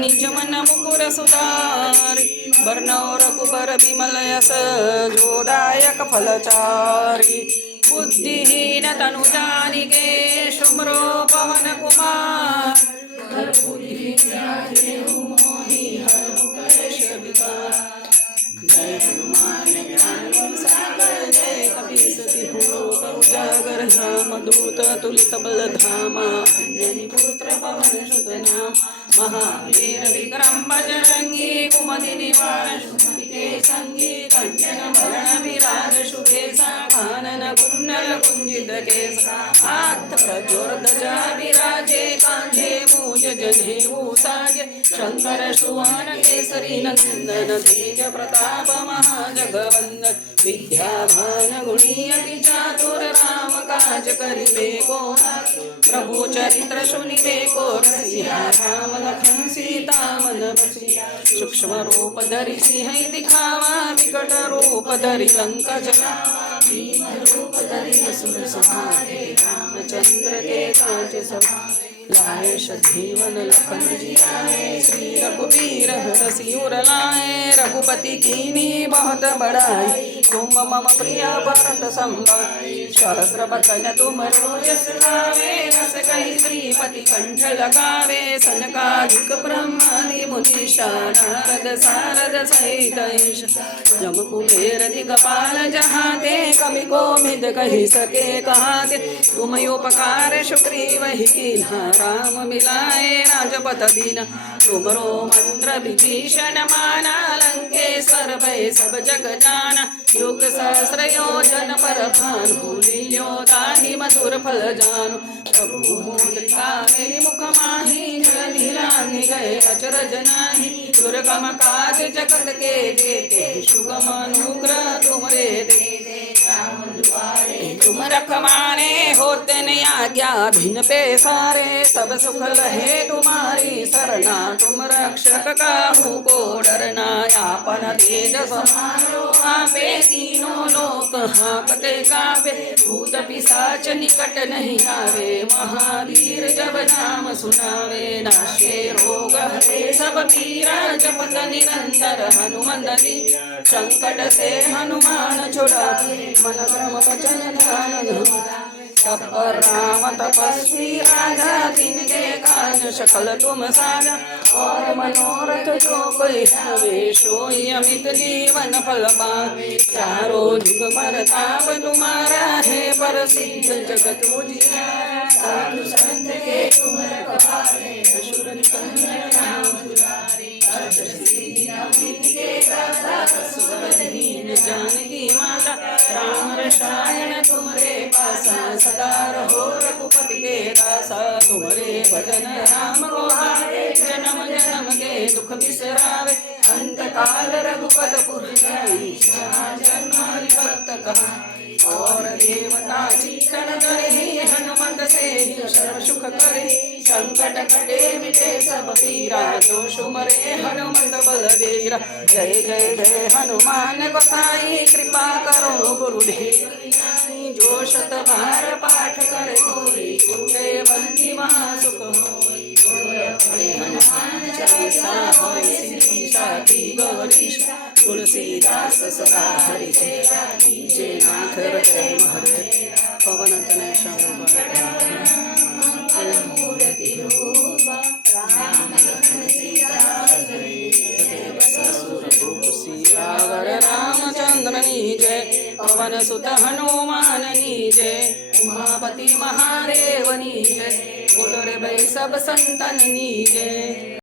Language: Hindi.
निज मन मुकुर सुधारि बरनौ रघुबर बिमल यस जोदायक फलचारि बुद्धिहीन तनु जानिके सुमरो पवन कुमार जय हनुमान ज्ञान सागर जय कपीस तिहु लोक उजागर रामदूत तुलित बल धामा अंजनी पुत्र पवन सुत नाम महावीर विक्रम बजरंगी कुमति निवार सुमति के संगी कंचन भरण विराज सुकेसा कानन कुंडल कुंजित केसा हाथ प्रज्वरध्वजा विराजे कांधे मूज जनेऊ साजे शंकर सुवन केसरी नंदन तेज प्रताप महाजगवंदन विद्यावान गुणीयति चातुर राम काज करिबे को प्रभु चरित्र सुनिबे को रसिया राम लखन सीता मन बसिया सूक्ष्म रूप धरि सिंह दिखावा विकट रूप धरि लंका जलावा भीम रूप धरि असुर संहारे रामचंद्र के काज सवारे लाए सजीवन लखन जियाए श्री रघुवीर हरषि उर लाए रघुपति कीनी बहुत बड़ाई तुम मम प्रिय भरत संभाई सहस्र बदन तुम रोजस गावे रस कहि श्रीपति कंठ लगावे सनकादिक ब्रह्मादि मुनीषा नारद सारद सहित ईश जम कुबेर दिगपाल जहाते कवि कोविद कहि सके कहाते तुम उपकार सुग्रीव ही कीन्हा राम मिलाए राजपथ दीना तुमरो मंत्र विभीषण माना लंकेश्वर भय सब जग जाना युग सहस्र योजन पर भानु लील्यो ताहि मधुर फल जानु प्रभु मुद्रिका मेरी मुख माही जल नीलांगी गए अचरज नाही दुर्गम काज जगत के जेते सुगम अनुग्रह तुमरे दे तुम रखवारे होते न आज्ञा भिन्न पे सारे सब सुख लहे तुम्हारी सरना तुम रक्षक काहू को डरना आपन तेज समारो आपे तीनों लोक हाँकते कावे भूत पिशाच निकट नहीं आवे महावीर जब नाम सुनावे नाशे रोग हरे सब पीरा जपत निरंतर हनुमंदनी संकट से हनुमान छुड़ावे मन क्रम वचन ध्यान तब पर राम तपस्वी राजा तिनके काज सकल तुम साजा और मनोरथ जो कोई हवे सोई अमित जीवन फल पावे चारों जुग परताप तुम्हारा है प्रसिद्ध जगत उजियारा साधु संत के तुम रखवारे असुर निकंदन राम दुलारे अष्ट सिद्धि नवनीत के दाता असुर दीन जानकी माता राम रसायन तुमरे पासा सदा रहो रघुपति के दासा तुम्हारे भजन राम को हारे जन्म जन्म के दुख बिसरावे अंत काल रघुपत पुर जाई जहाँ जन्म हरि भक्त कहाई और देवता चित्तन धरे हनुमंत से सर्व सुख करे संकट कटे मिटे सब पीरा जो सुमरे हनुमंत बलबीरा जय जय जय हनुमान गोसाई कृपा करो गुरुदेव जो शत बार पाठ करे कोई छूटे बंदी महासुख होई हनुमान चालीसा होय सिद्धि साखी गौरीश तुलसीदास सदा हरि चेरा कीजे नाथ हृदय महरे पवन तनय मूर्ति रूपा राम लखन सीता ससुर सियावर रामचंद्र की जय पवन सुत हनुमान की जय उमापति महादेव की जय बोलो रे भाई सब संतन की जय।